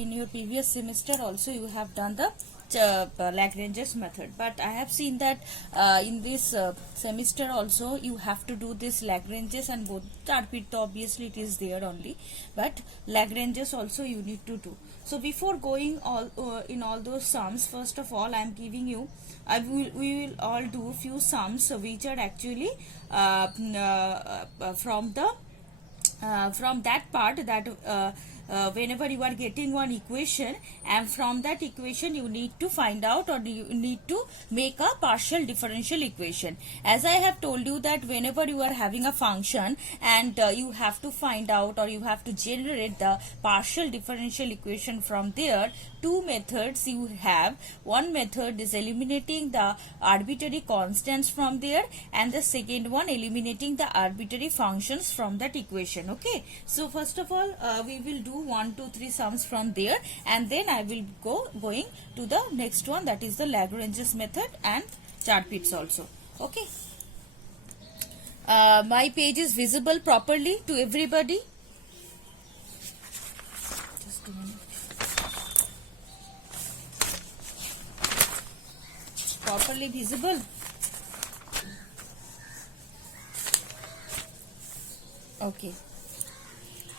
in your previous semester also you have done the Lagrange's method, but I have seen that in this semester also you have to do this Lagrange's, and both repeat, obviously it is there only, but Lagrange's also you need to do. So before going all in all those sums, first of all I am giving you, we will all do few sums which are actually from that part that whenever you are getting one equation, and from that equation you need to find out, or you need to make a partial differential equation. As I have told you that whenever you are having a function and you have to find out, or you have to generate the partial differential equation from there, two methods you have. One method is eliminating the arbitrary constants from there, and the second one eliminating the arbitrary functions from that equation. Okay, so first of all we will do 1 2 3 sums from there, and then I will going to the next one, that is the Lagrange's method and Charpit's also. Okay, my page is visible properly to everybody? Just a minute. Properly visible? Okay,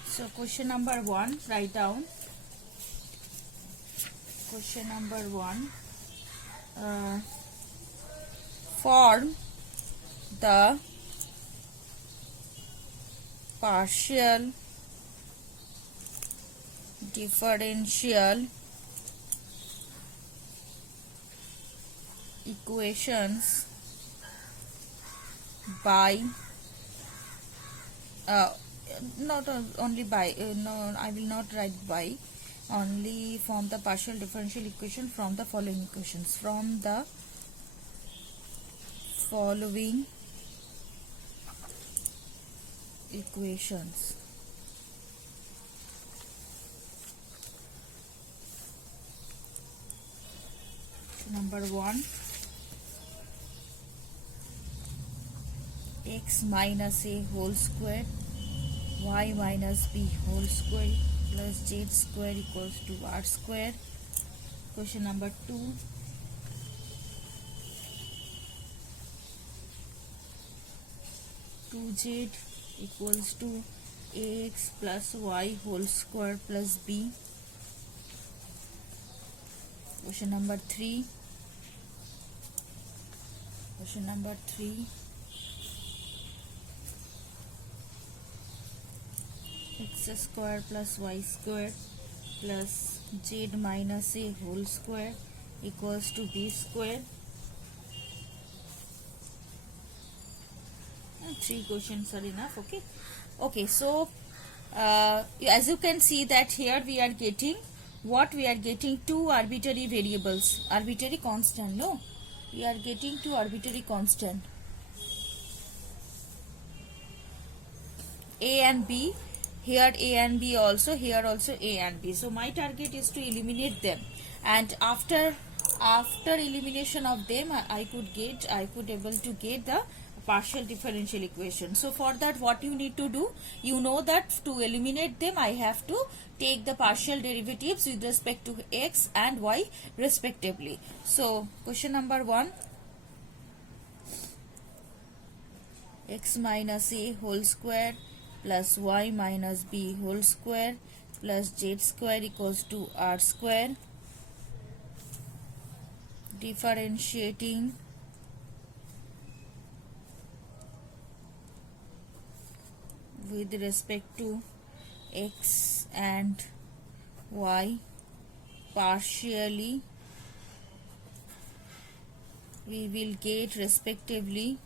so question number 1, write down. Question number 1, form the partial differential equations by not only by no, I will not write by, only form the partial differential equation from the following equations, from the following equations. Number 1, x minus a whole square y minus b whole square plus z square equals to r square. Question number 2, two z equals to ax plus y whole square plus b. Question number 3, x square plus y square plus z minus a whole square equals to b square. And 3 questions are enough. Okay, so as you can see that here we are getting what? We are getting two arbitrary variables, arbitrary constant. No, we are getting two arbitrary constant, a and b. Here a and b also, here also a and b. So my target is to eliminate them, and after elimination of them I could able to get the partial differential equation. So for that, what you need to do, you know that to eliminate them I have to take the partial derivatives with respect to x and y respectively. So question number 1, x minus a whole square plus y minus b whole square plus z square equals to r square. Differentiating with respect to x and y partially, we will get respectively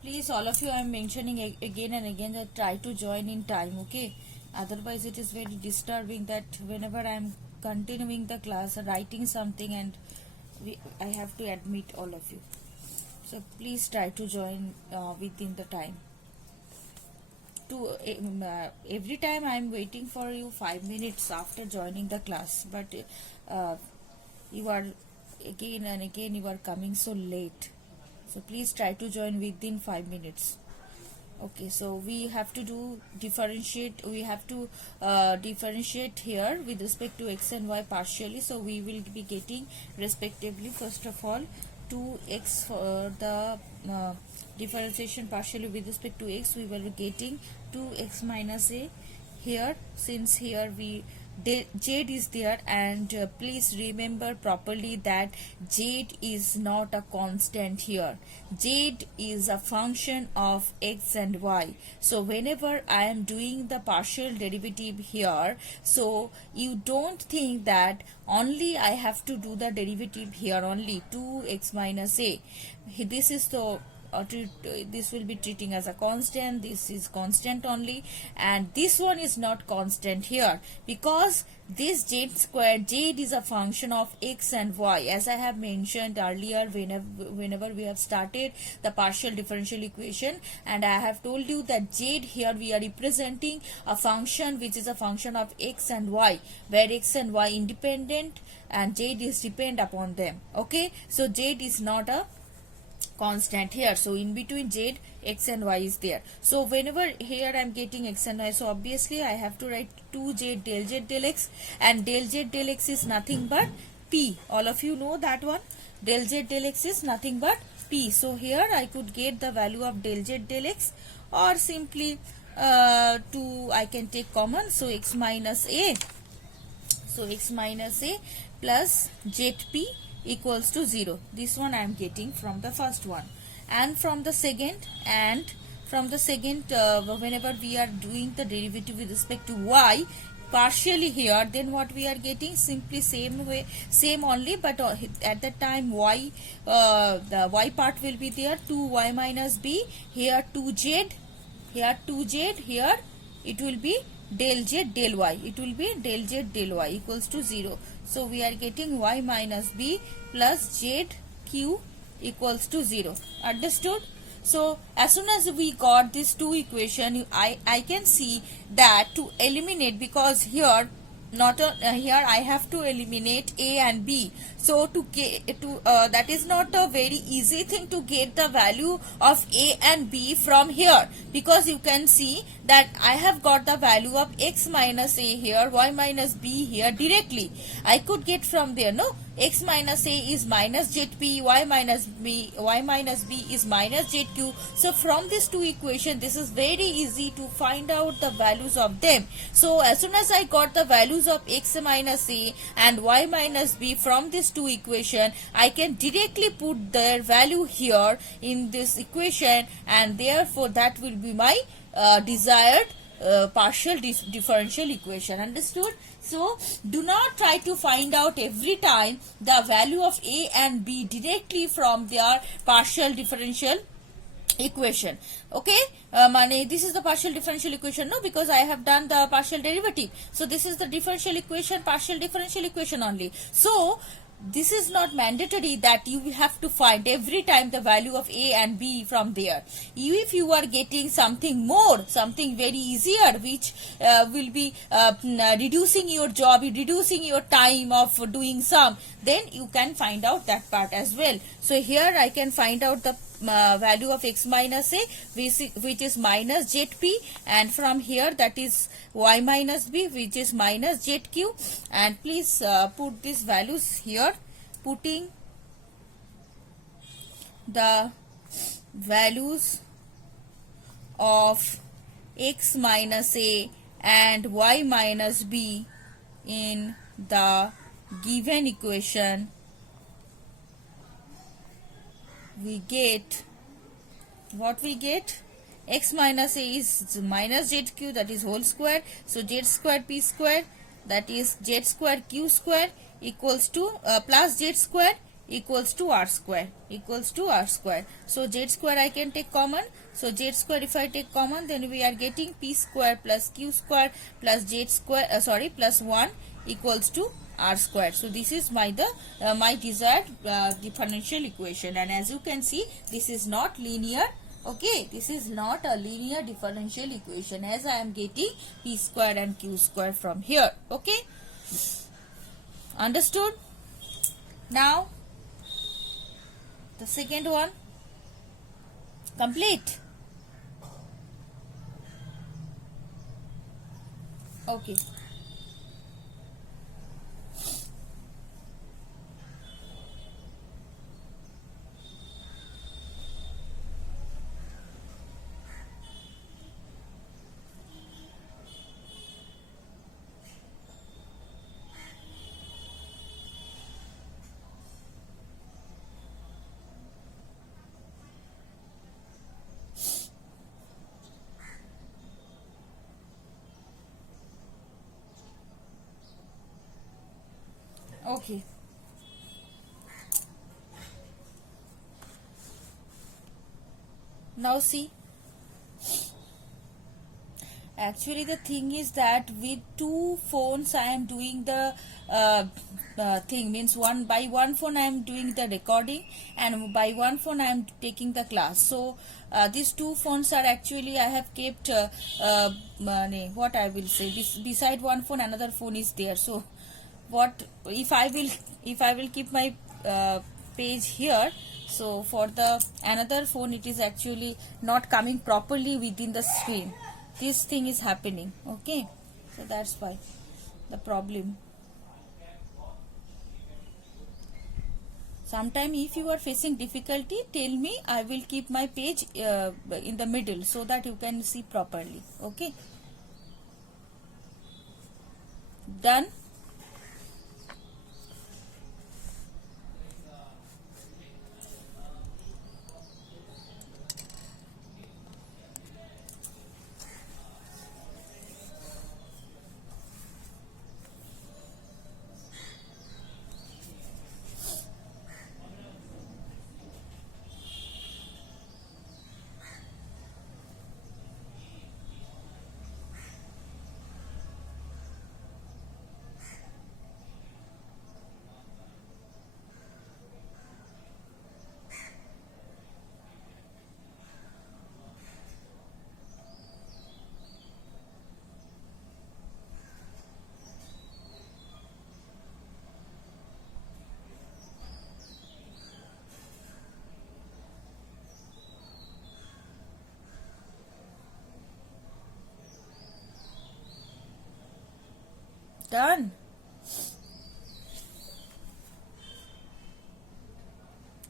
please, all of you, I am mentioning again and again that try to join in time. Okay, otherwise it is very disturbing that whenever I am continuing the class, writing something, and I have to admit all of you. So please try to join within the time. to every time I am waiting for you 5 minutes after joining the class, but you are again and again you are coming so late. So please try to join within 5 minutes. Okay, so we have to do differentiate. We have to differentiate here with respect to x and y partially. So we will be getting respectively, first of all, 2x for the differentiation partially with respect to x. We will be getting 2x minus a here, since here we z is there, and please remember properly that z is not a constant here. Z is a function of x and y. So whenever I am doing the partial derivative here, so you don't think that only I have to do the derivative here only 2x minus a. This is the this will be treating as a constant. This is constant only, and this one is not constant here, because this z square, z is a function of x and y, as I have mentioned earlier whenever we have started the partial differential equation, and I have told you that z here we are representing a function which is a function of x and y, where x and y independent and z is depend upon them. Okay, so z is not a constant here, so in between z, x and y is there. So whenever here I am getting x and y, so obviously I have to write 2z del x, and del z del x is nothing but p. All of you know that one. Del z del x is nothing but p. So here I could get the value of del z del x, or simply I can take common, so x minus a, so x minus a plus zp equals to 0. This one I am getting from the first one, and from the second, whenever we are doing the derivative with respect to y partially here, then what we are getting, simply same way, same only, but at that time y, the y part will be there, 2y minus b, here 2z, here 2z, here it will be del z del y, it will be del z del y equals to 0. So we are getting y minus b plus z q equals to 0. Understood? So as soon as we got these two equation, I can see that to eliminate, because here here I have to eliminate a and b. So that is not a very easy thing to get the value of a and b from here, because you can see that I have got the value of x minus a here, y minus b here directly. I could get from there, no? X minus a is minus zp, y minus b is minus zq. So from these two equations, this is very easy to find out the values of them. So as soon as I got the values of x minus a and y minus b from these two equations, I can directly put their value here in this equation, and therefore that will be my desired partial differential equation. Understood? So do not try to find out every time the value of a and b directly from their partial differential equation. Okay, this is the partial differential equation, no, because I have done the partial derivative. So this is the differential equation, partial differential equation only. So this is not mandatory that you have to find every time the value of a and b from there. If you are getting something more, something very easier, which will be reducing your job, reducing your time of doing sum, then you can find out that part as well. So here I can find out the value of x minus a, which is minus zp, and from here that is y minus b, which is minus zq, and please put these values here, putting the values of x minus a and y minus b in the given equation. We get what we get. X minus a is minus zq, that is whole square. So z square p square, that is z square q square, equals to plus z square equals to r square, So z square I can take common. So z square if I take common, then we are getting p square plus q square plus z square plus 1 equals to r square. So this is my desired differential equation, and as you can see, this is not linear Okay, this is not a linear differential equation, as I am getting p square and q square from here. Okay, understood? Now the second one, complete. Okay. Okay. Now see, actually the thing is that with two phones I am doing the thing, means one by one phone I am doing the recording and by one phone I am taking the class. So these two phones are actually I have kept what I will say, beside one phone another phone is there. So what if I will keep my page here, so for the another phone it is actually not coming properly within the screen. This thing is happening. Okay, so that's why the problem. Sometime if you are facing difficulty, tell me, I will keep my page in the middle so that you can see properly. Okay, done. Done.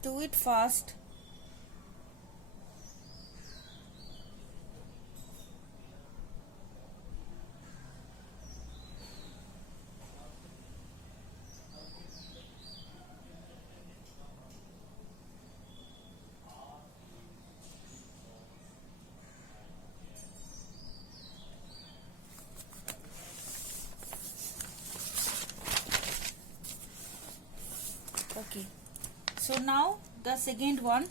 Do it fast. Okay, so now the second one,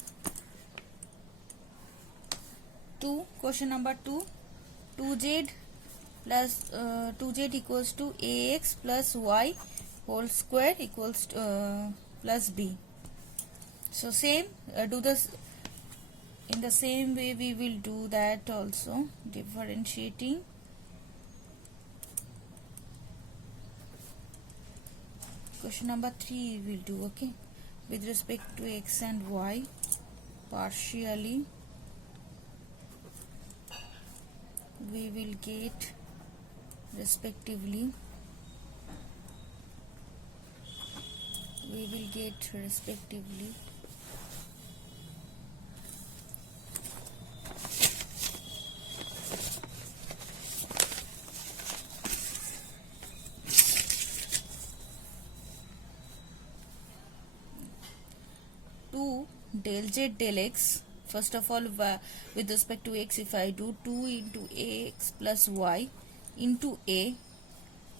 2, question number 2, 2z plus 2z equals to ax plus y whole square equals to, plus b. So same, do this in the same way we will do that also, differentiating. Question number 3 we will do. Okay, with respect to x and y, partially we will get respectively, del z del x. First of all, with respect to x, if I do 2 into ax plus y into a,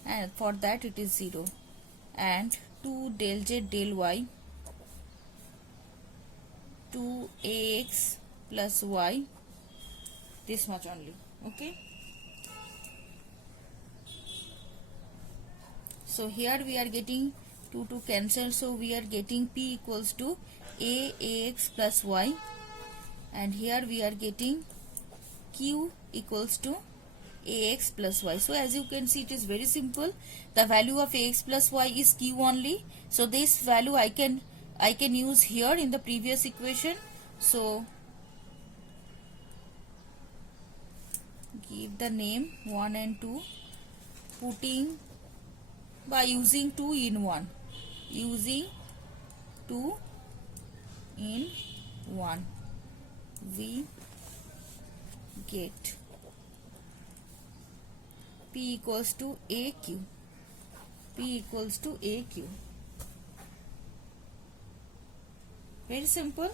and for that it is 0, and 2 del z del y, 2 ax plus y, this much only. Okay, so here we are getting 2 cancel, so we are getting p equals to ax plus y and here we are getting q equals to ax plus y. So as you can see, it is very simple. The value of ax plus y is q only. So this value I can use here in the previous equation. So give the name 1 and 2, putting by using 2 in 1, using 2 in 1, we get P equals to AQ. P equals to AQ. Very simple.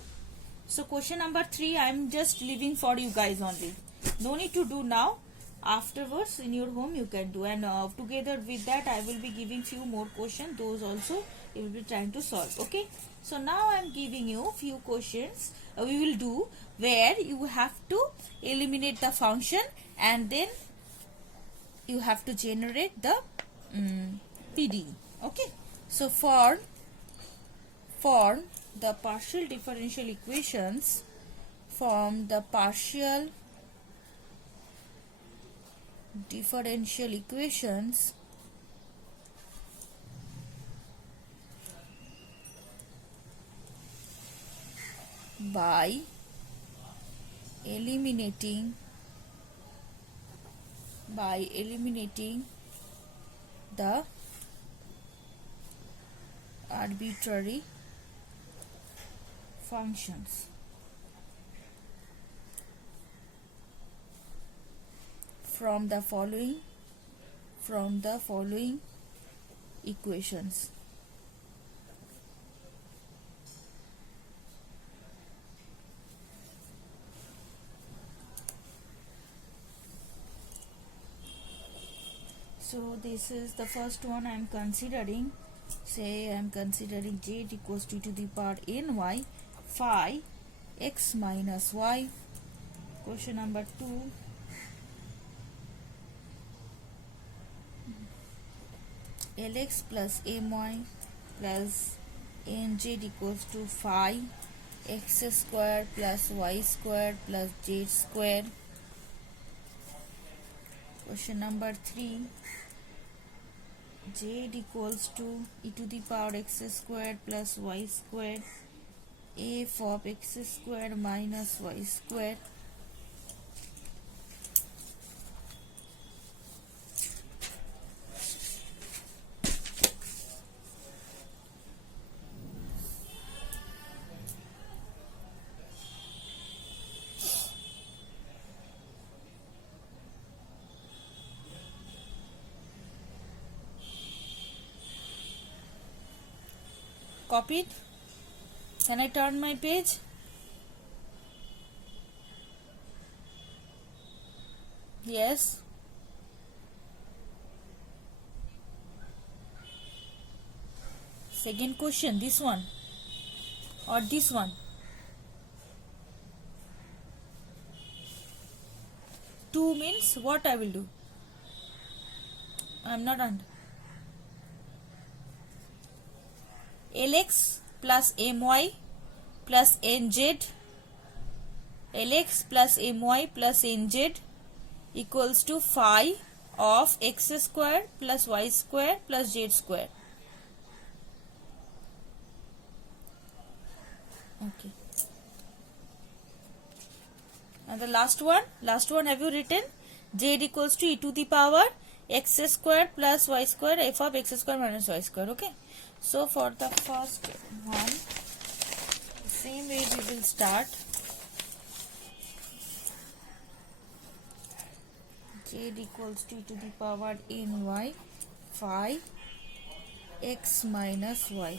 So question number 3 I am just leaving for you guys only. No need to do now. Afterwards in your home you can do, and together with that I will be giving few more questions. Those also you will be trying to solve. Okay. So now I am giving you few questions we will do where you have to eliminate the function and then you have to generate the PDE. Okay. So for the partial differential equations, from the partial differential equations by eliminating the arbitrary functions. From the following equations. So this is the first one I am considering. Say I am considering z equals to the power ny phi x minus y. Question number 2. Lx plus my plus nz equals to phi x square plus y square plus z square. Question number 3. Z equals to e to the power x square plus y square f of x square minus y square. Copied? Can I turn my page? Yes. Second question, this one or this one? Two means what I will do? I am not under. Lx plus my plus nz, Lx plus my plus nz equals to phi of x square plus y square plus z square. Okay. And the last one have you written? Z equals to e to the power x square plus y square f of x square minus y square. Okay. So for the first one, same way we will start. Z equals to e to the power ny phi x minus y.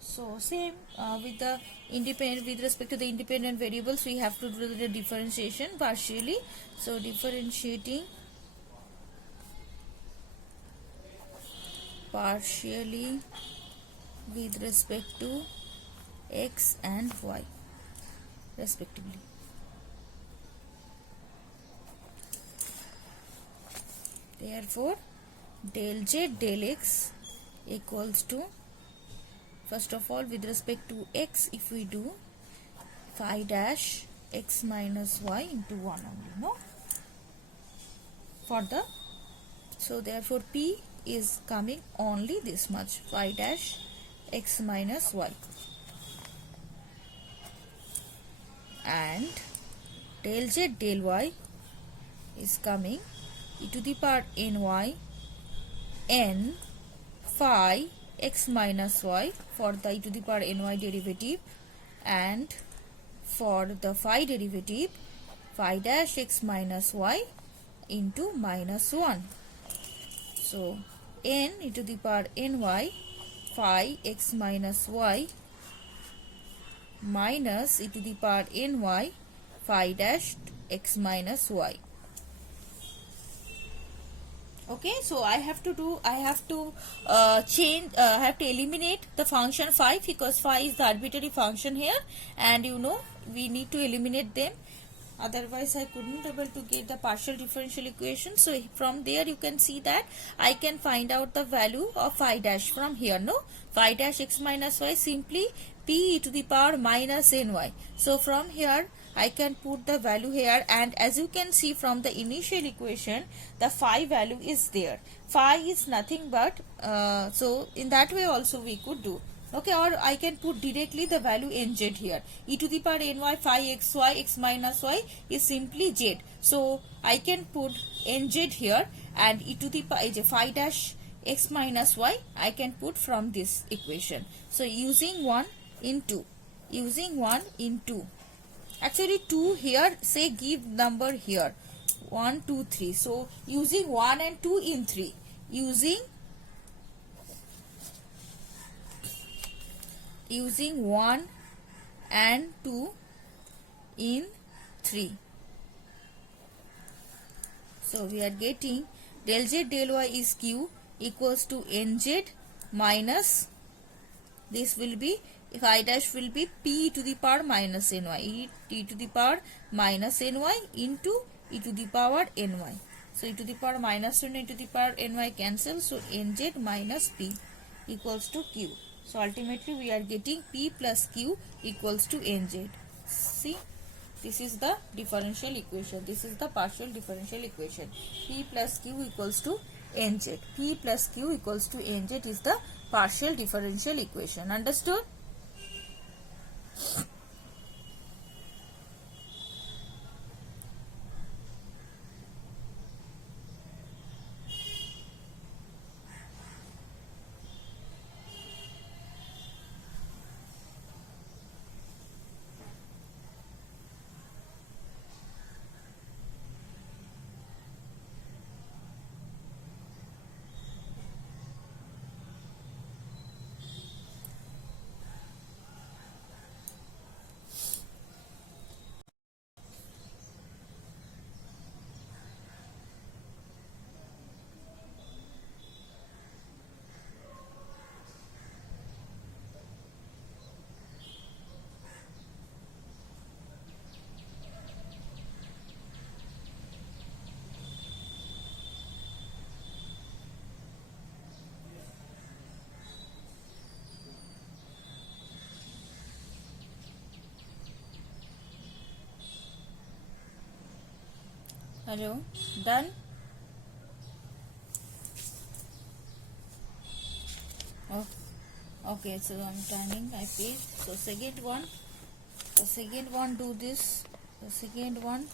So same with the independent, with respect to the independent variables, we have to do the differentiation partially. So differentiating partially with respect to x and y respectively. Therefore del z del x equals to, first of all with respect to x, if we do phi dash x minus y into 1 only, no? For the, so therefore P is coming only this much, phi dash x minus y. And del z del y is coming e to the power ny n phi x minus y for the e to the power ny derivative, and for the phi derivative phi dash x minus y into minus 1. So n e to the power ny phi x minus y minus e to the power ny phi dash x minus y. Okay, so I have to eliminate the function phi, because phi is the arbitrary function here, and you know we need to eliminate them, otherwise I couldn't able to get the partial differential equation. So from there you can see that I can find out the value of phi dash from here, no? Phi dash x minus y simply p e to the power minus ny. So from here I can put the value here, and as you can see from the initial equation, the phi value is there. Phi is nothing but, so in that way also we could do. Okay, or I can put directly the value nz here. E to the power ny phi xy x minus y is simply z. So I can put nz here, and e to the power phi dash x minus y I can put from this equation. So using 1 in 2, actually 2 here, say give number here 1 2 3, so using 1 and 2 in 3, using 1 and 2 in 3. So we are getting del z del y is q equals to nz minus, this will be phi dash will be p to the power minus ny, e to the power minus ny into e to the power ny. So e to the power minus ny to the power ny cancel, so nz minus p equals to q. So ultimately we are getting p plus q equals to nz. See, this is the differential equation, this is the partial differential equation. P plus q equals to nz. P plus q equals to nz is the partial differential equation. Understood? Hello, done? Oh, okay, so I'm timing my page. So second one do this. The second one,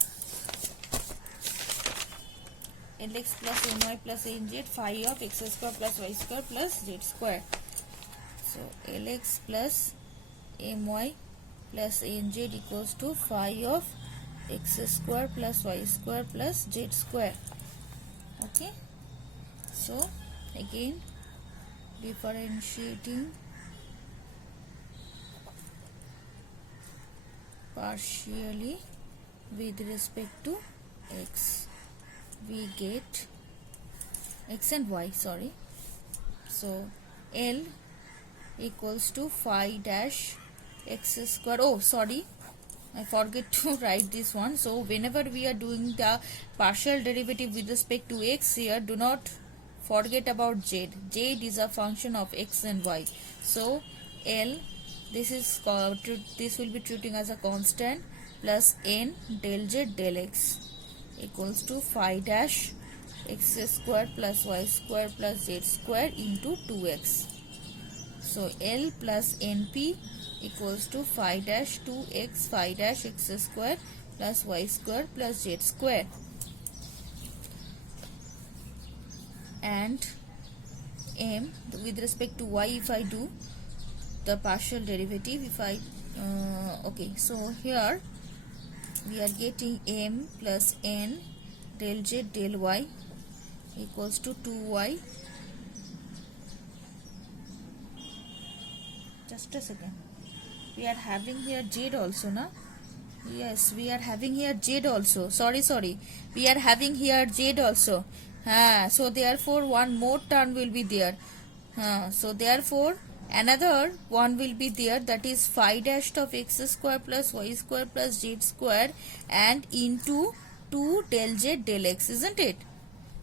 lx plus my plus nz phi of x square plus y square plus z square. So lx plus my plus nz equals to phi of x square plus y square plus z square. Okay, so again differentiating partially with respect to x, we get x and y, sorry. So L equals to phi dash x square. Oh, sorry, I forget to write this one. So whenever we are doing the partial derivative with respect to x here, do not forget about z. Z is a function of x and y. So L, this will be treating as a constant, plus n del z del x equals to phi dash x square plus y square plus z square into 2x. So L plus NP equals to phi dash 2x phi dash x square plus y square plus z square. And M with respect to y, if I do the partial derivative, if I okay, so here we are getting M plus N del z del y equals to 2y. Just a second, we are having here z also, na? Yes, we are having here z also. Sorry, we are having here z also. So therefore one more term will be there. So therefore another one will be there, that is phi dash of x square plus y square plus z square and into 2 del z del x, isn't it?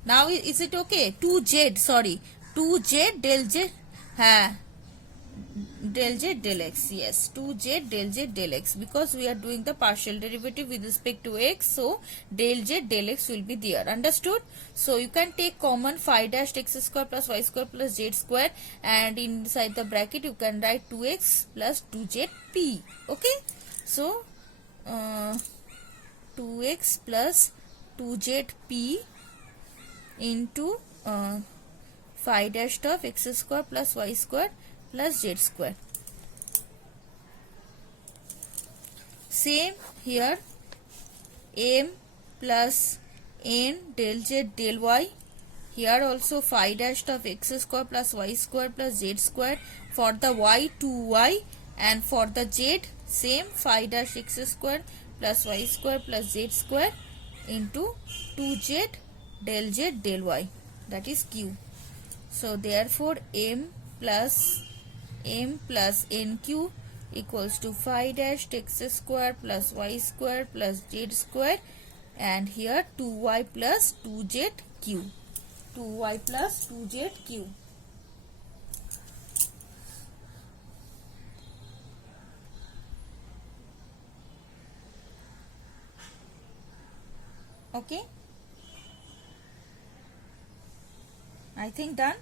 Now is it okay? 2z, sorry, 2z del z, del z del x, yes, 2z del z del x, because we are doing the partial derivative with respect to x, so del z del x will be there. Understood? So you can take common phi dash x square plus y square plus z square, and inside the bracket you can write 2x plus 2zp. Okay, so 2x plus 2zp into phi dash of x square plus y square plus z square. Same here, M plus N del z del y, here also phi dash of x square plus y square plus z square, for the y 2y, and for the z same phi dash x square plus y square plus z square into 2z del z del y, that is q. So therefore M plus NQ equals to phi dash x square plus y square plus z square, and here 2y plus 2zq. 2y plus 2zq. Okay, I think done.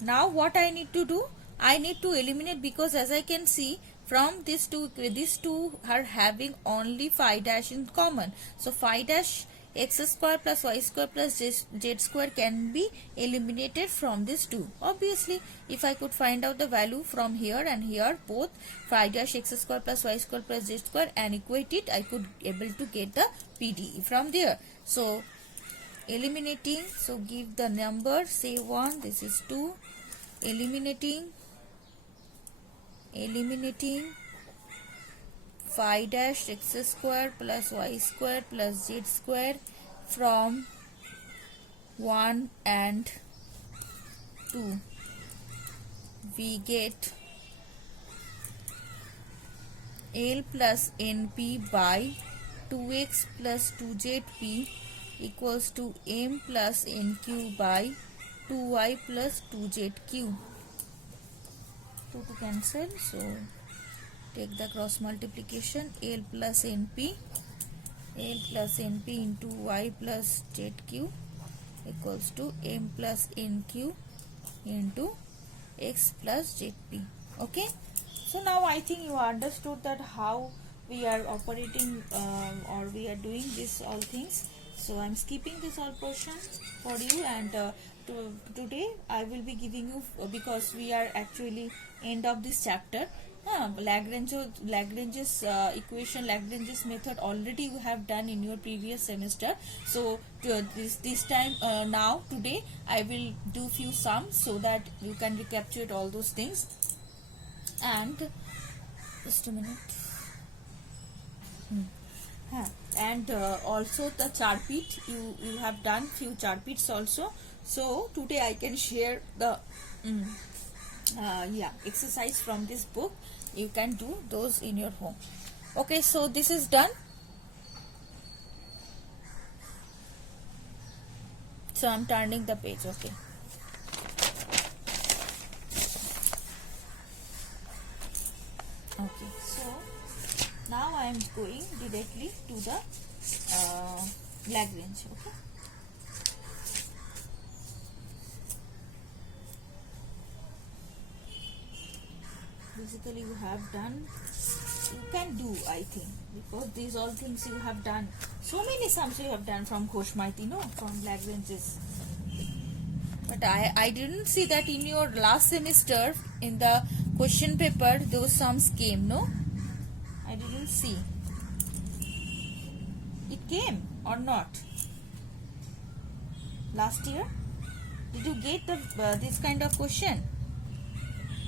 Now what I need to do, I need to eliminate, because as I can see from these two are having only phi dash in common. So phi dash x square plus y square plus z square can be eliminated from these two. Obviously, if I could find out the value from here and here, both phi dash x square plus y square plus z square, and equate it, I could able to get the PDE from there. So eliminating, so give the number, say 1, this is 2, eliminating phi dash x square plus y square plus z square from 1 and 2, we get L plus NP by 2x plus 2zp equals to M plus NQ by 2y plus 2zq. 2 to cancel, so take the cross multiplication, L plus NP into y plus zq equals to M plus NQ into x plus zp. Okay, so now I think you understood that how we are operating or we are doing this all things. So I'm skipping this all portion for you, and today I will be giving you, because we are actually end of this chapter, Lagrange's equation, Lagrange's method already you have done in your previous semester. So this time now today I will do few sums so that you can recapture all those things. And just a minute. And also the charpit, you have done few charpits also. So today I can share the exercise from this book. You can do those in your home. Okay, so this is done. So I'm turning the page. Okay. Okay, so Now I am going directly to the Lagrange. Okay. Basically, you have done. You can do, I think, because these all things you have done. So many sums you have done from Ghosh-Maiti, no, from Lagrange's. But I didn't see that in your last semester in the question paper those sums came, no? I didn't see. It came or not? Last year? Did you get the this kind of question?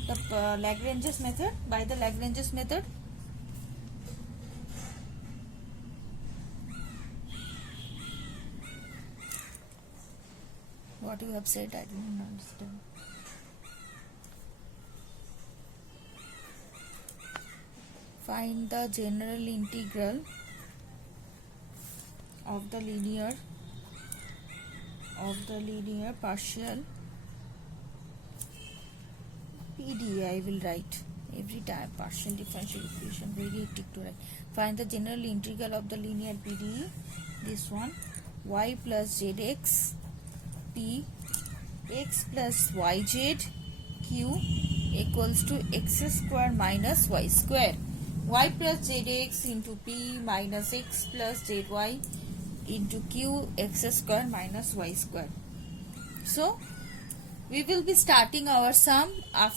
The Lagrange's method, by the Lagrange's method? What you have said, I didn't understand. Find the general integral of the linear partial PDE. I will write every time partial differential equation, very hectic to write. Find the general integral of the linear PDE. This one, y plus zx p x plus yz q equals to x square minus y square. Y plus zx into p minus x plus zy into q x square minus y square. So we will be starting our sum of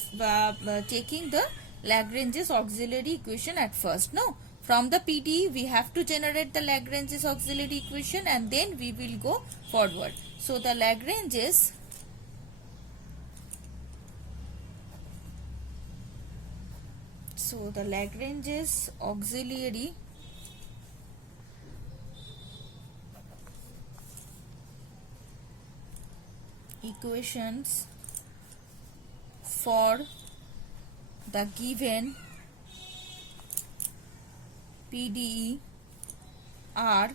taking the Lagrange's auxiliary equation at first. No, from the PDE we have to generate the Lagrange's auxiliary equation and then we will go forward. So the Lagrange's auxiliary equations for the given PDE are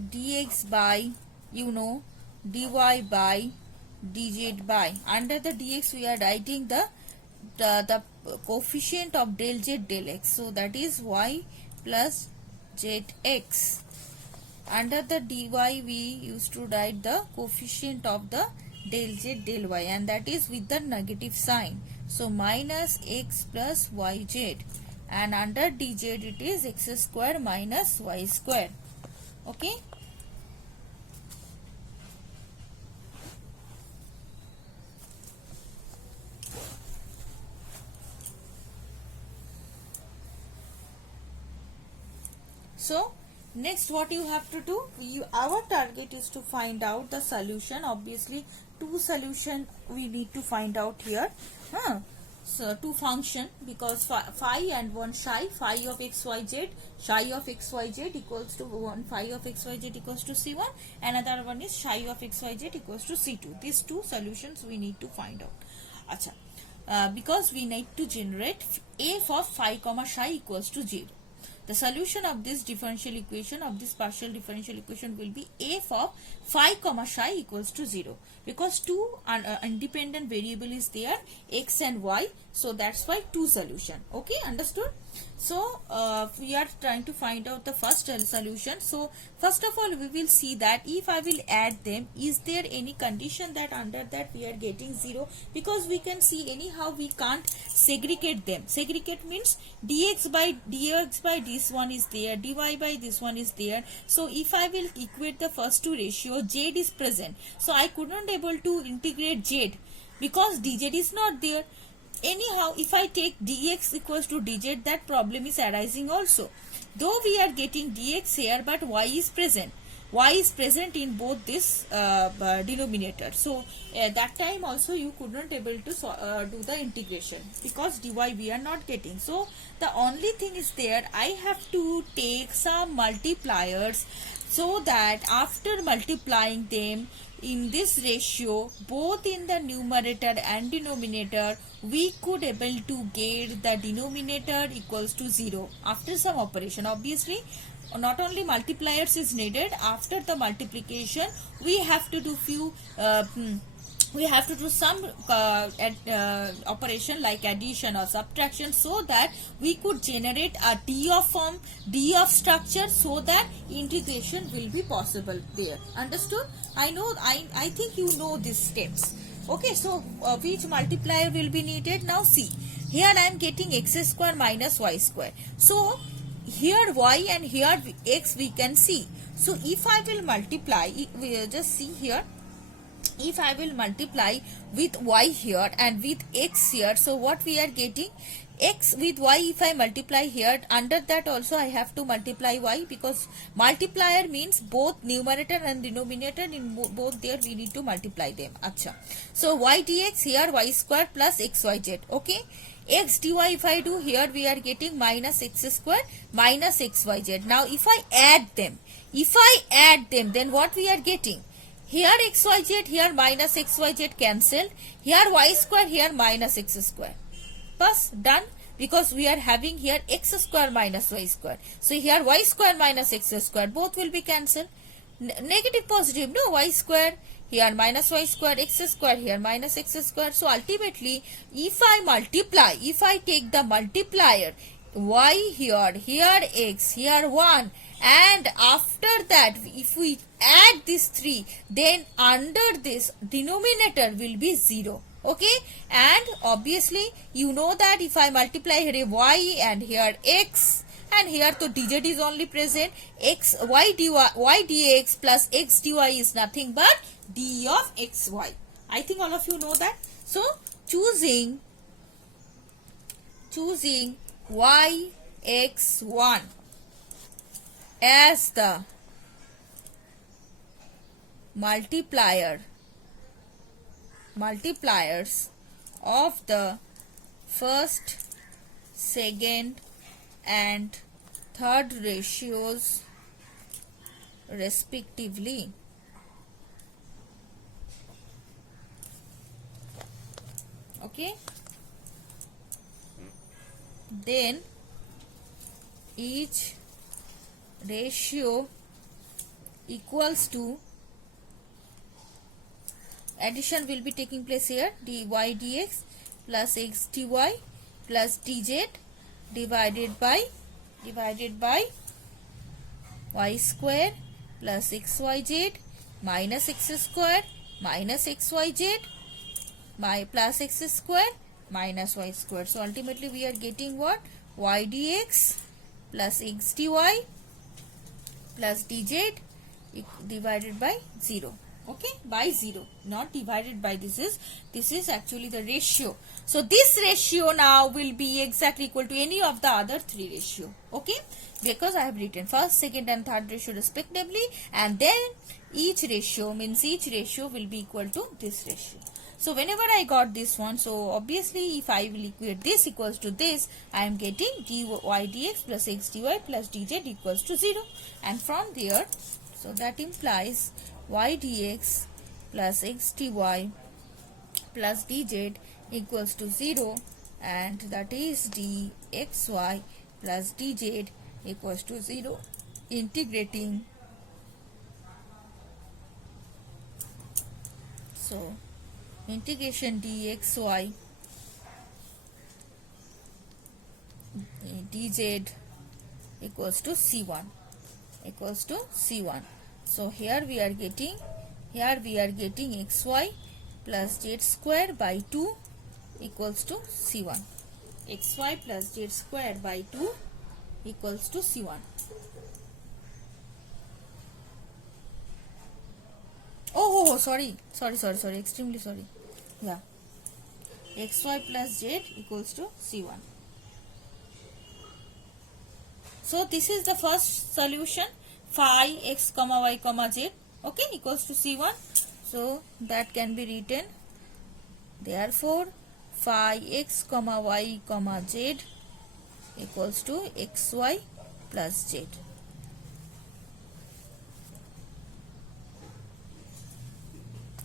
dx by dy by dz by. Under the dx we are writing the coefficient of del z del x, so that is y plus zx. Under the dy we used to write the coefficient of the del z del y, and that is with the negative sign, so minus x plus yz, and under dz it is x square minus y square. Okay. So next what you have to do, our target is to find out the solution. Obviously two solution we need to find out here. So two function, because phi and one psi, phi of xyz, psi of xyz equals to 1, phi of xyz equals to c1, another one is psi of xyz equals to c2. These two solutions we need to find out. Acha. Because we need to generate f of phi comma psi equals to 0. The solution of this differential equation, of this partial differential equation, will be f of phi comma psi equals to 0, because two independent variable is there, x and y, so that's why two solution. Okay, understood? So we are trying to find out the first solution. So first of all we will see that if I will add them, is there any condition that under that we are getting 0, because we can see anyhow we can't segregate them. Segregate means dx by this one is there, dy by this one is there. So if I will equate the first two ratio, z is present, so I could not able to integrate z because dz is not there. Anyhow, if I take dx equals to dz, that problem is arising also. Though we are getting dx here, but y is present. Y is present in both this denominator. So that time also you could not able to do the integration, because dy we are not getting. So the only thing is there, I have to take some multipliers, so that after multiplying them in this ratio, both in the numerator and denominator, we could able to get the denominator equals to 0 after some operation. Obviously not only multipliers is needed, after the multiplication we have to do few we have to do some operation like addition or subtraction, so that we could generate a D of form, D of structure, so that integration will be possible there. Understood? I know, I think you know these steps. Okay, so which multiplier will be needed? Now see, here I am getting x square minus y square. So here y and here x we can see. So if I will multiply, just see here, if I will multiply with y here and with x here, so what we are getting, x with y, if I multiply here, under that also I have to multiply y, because multiplier means both numerator and denominator, in both there we need to multiply them. Acha. So y dx, here y square plus xyz. Okay, x dy if I do, here we are getting minus x square minus xyz. Now if I add them, then what we are getting? Here xyz, here minus xyz cancelled, here y square, here minus x square. Bas, done, because we are having here x square minus y square. So here y square minus x square, both will be cancelled. Negative positive, no, y square, here minus y square, x square, here minus x square. So ultimately, if I multiply, if I take the multiplier, y here x, here 1, and after that if we add these 3, then under this denominator will be 0. Okay, and obviously you know that if I multiply here y and here x, and here the dz is only present, x y dy, y dx plus x dy is nothing but d of xy. I think all of you know that. So choosing y x1 as the multipliers of the first, second and third ratios respectively. Okay, then each ratio equals to, addition will be taking place here, dy dx plus x dy plus dz divided by y square plus xyz minus x square minus xyz plus x square minus y square. So ultimately we are getting what? Y dx plus x dy plus dz divided by 0. Okay, by 0, not divided by this is actually the ratio. So this ratio now will be exactly equal to any of the other 3 ratio. Okay, because I have written first, second and third ratio respectively, and then each ratio will be equal to this ratio. So whenever I got this one, so obviously if I will equate this equals to this, I am getting dy dx plus x dy plus dz equals to 0, and from there, so that implies y dx plus x dy plus dz equals to 0, and that is dxy plus dz equals to 0, integrating. So integration dxy dz equals to c1 So here we are getting xy plus z square by 2 equals to c1. Xy plus z square by 2 equals to c1. Oh, sorry, extremely sorry. Yeah, xy plus z equals to c1. So this is the first solution, phi x comma y comma z, okay, equals to c1. So that can be written, therefore phi x comma y comma z equals to xy plus z.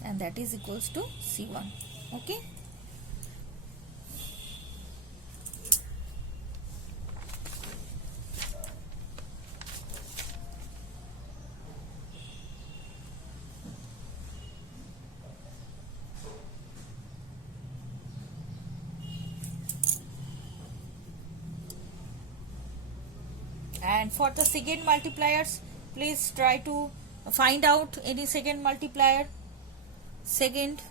And that is equals to c1. Okay. And for the second multipliers, please try to find out any second multiplier. Second,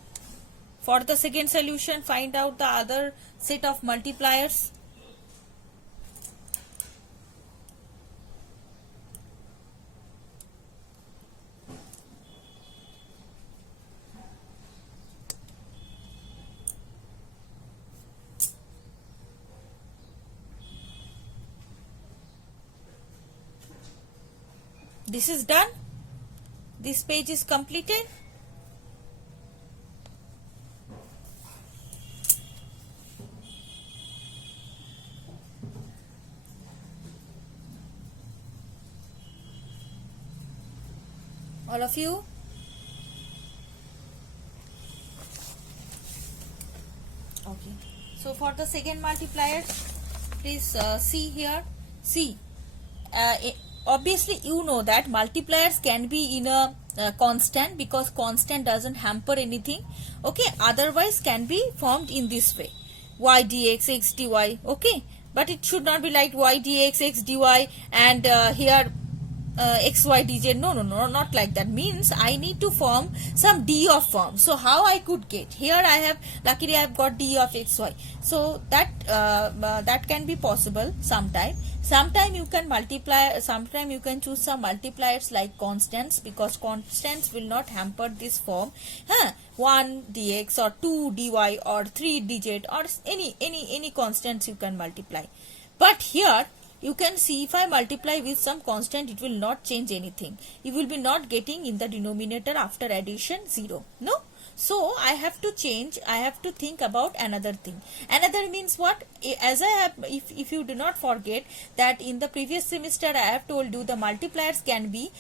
for the second solution, find out the other set of multipliers. This is done. This page is completed. All of you. Okay. So for the second multiplier, please see here. See. Obviously you know that multipliers can be in a constant, because constant doesn't hamper anything. Okay, otherwise can be formed in this way: y dx x dy. Okay, but it should not be like y dx x dy and here xy dz. No, not like that. Means I need to form some d of form. So how I could get here? I have, luckily I have got d of xy. So that that can be possible sometime. Sometime you can multiply, sometime you can choose some multipliers like constants, because constants will not hamper this form. 1 dx or 2 dy or 3 dz or any constants you can multiply. But here you can see, if I multiply with some constant, it will not change anything. You will be not getting in the denominator after addition 0. No? So I have to change, I have to think about another thing. Another means what? As I have, if you do not forget that in the previous semester I have told you the multipliers can be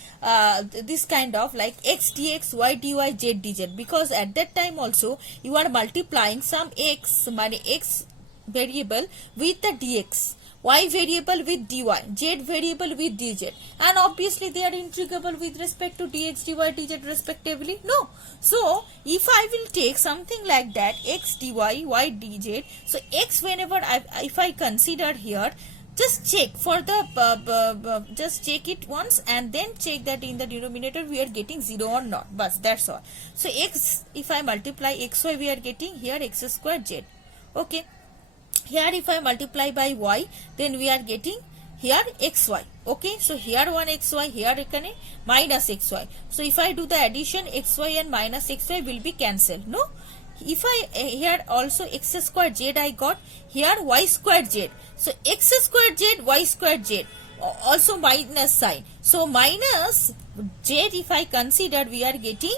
this kind of like x dx, y dy, z dz, because at that time also you are multiplying some x, x variable with the dx, y variable with dy, z variable with dz, and obviously they are integrable with respect to dx, dy, dz respectively. No. So if I will take something like that, x dy, y dz, so x whenever if I consider here, just check for the just check it once and then check that in the denominator we are getting 0 or not. But that's all. So x, if I multiply xy, we are getting here x square z. Okay. Here if I multiply by y, then we are getting here xy. Okay, so here 1 xy, here minus xy. So if I do the addition, xy and minus xy will be cancelled. No, if I here also x square z I got, here y square z. So x square z, y square z, also minus sign. So minus z, if I consider, we are getting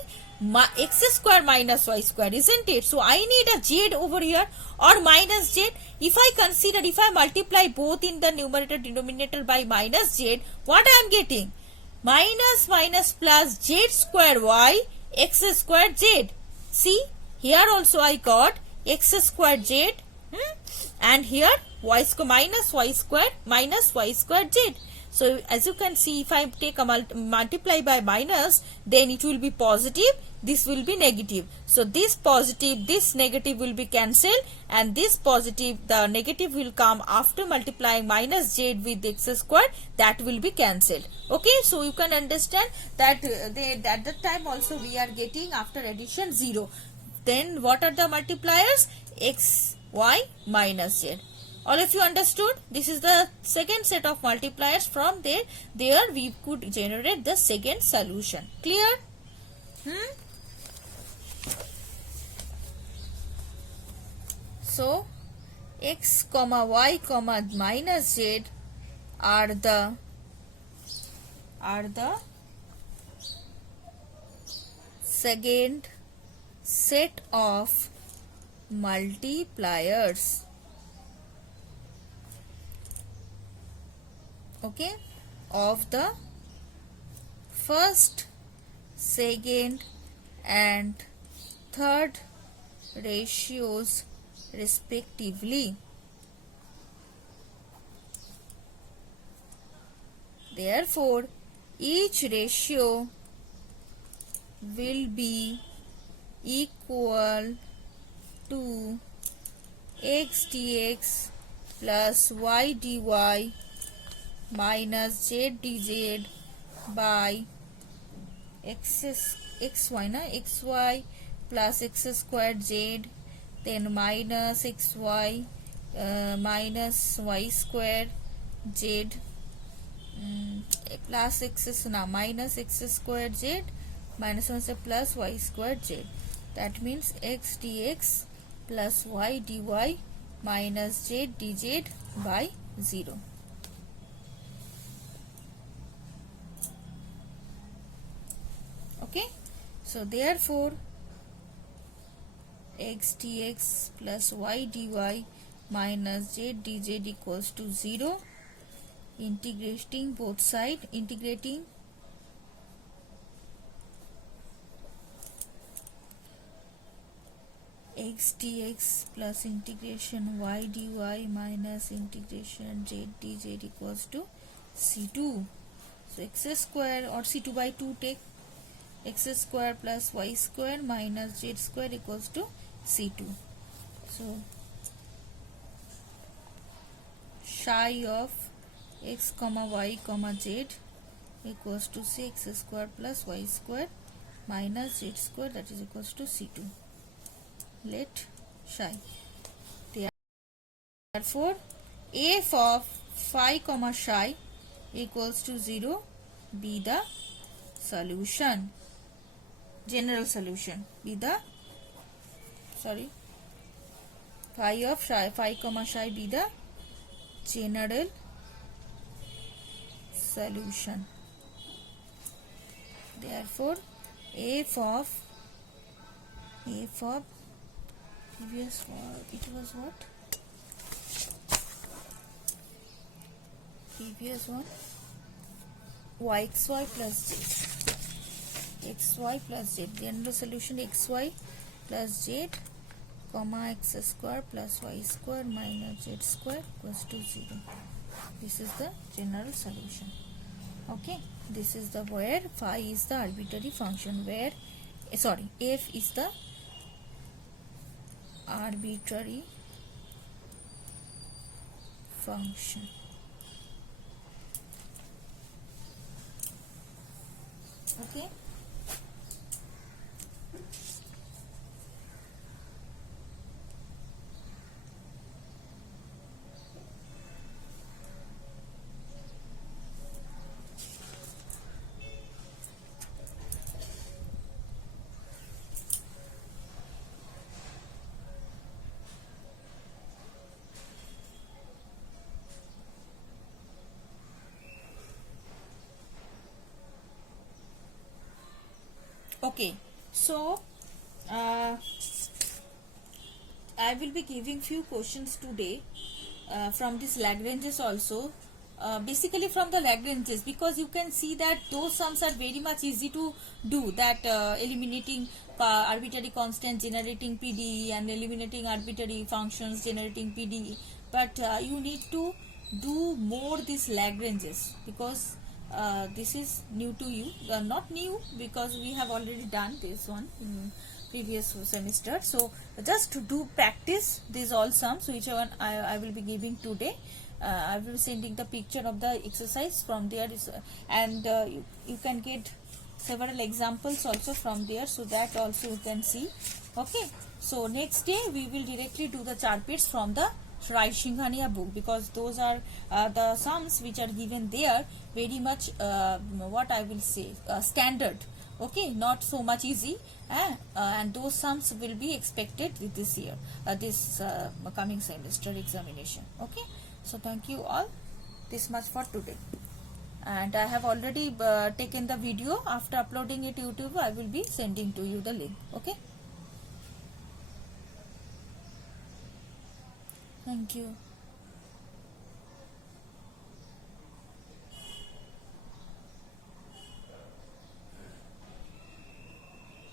x square minus y square, isn't it? So I need a z over here, or minus z. If I consider, if I multiply both in the numerator denominator by minus z, what I am getting? Minus plus z square y x square z. See, here also I got x square z, and here y square minus y square z. So as you can see, if I take a multiply by minus, then it will be positive, this will be negative. So this positive, this negative will be cancelled, and this positive, the negative will come after multiplying minus z with x square, that will be cancelled. Okay, so you can understand that at that time also we are getting after addition 0. Then what are the multipliers? X, y, minus z. All of you understood? This is the second set of multipliers. From there we could generate the second solution. Clear? So x comma y comma minus z are the second set of multipliers. Okay, of the first, second and third ratios respectively. Therefore, each ratio will be equal to x dx plus y dy minus z dz by xy na xy plus x squared z, then minus xy minus y square z plus x is now minus x squared z minus 1 से plus y squared z. That means x dx plus y dy minus z dz by 0. Okay, so therefore x dx plus y dy minus z dz equals to 0. Integrating both sides, integrating x dx plus integration y dy minus integration z dz equals to c2. So x square or c2 by 2 take x square plus y square minus z square equals to c2. So psi of x comma y comma z equals to x square plus y square minus z square, that is equals to c2. Let psi. Therefore f of phi comma psi equals to 0 be the solution, general solution, be the phi of phi comma psi be the general solution. Therefore f of previous it was what? Previous one yxy plus z, xy plus z, general solution xy plus z comma x square plus y square minus z square equals to 0. This is the general solution. Okay, this is the where phi is the arbitrary function, where f is the arbitrary function. Okay, okay, so I will be giving few questions today from these Lagranges also, basically from the Lagranges, because you can see that those sums are very much easy to do, that eliminating arbitrary constant generating PDE and eliminating arbitrary functions generating PDE, but you need to do more these Lagranges, because this is new to you, not new because we have already done this one in previous semester. So just to do practice these all sums, which one I will be giving today. I will be sending the picture of the exercise from there, and you can get several examples also from there, so that also you can see. Okay, so next day we will directly do the chart bits from the Rai Singhania book, because those are the sums which are given there very much what I will say standard. Okay, not so much easy, and those sums will be expected this year, this coming semester examination. Okay, so thank you all, this much for today. And I have already taken the video. After uploading it to YouTube, I will be sending to you the link. Okay, thank you.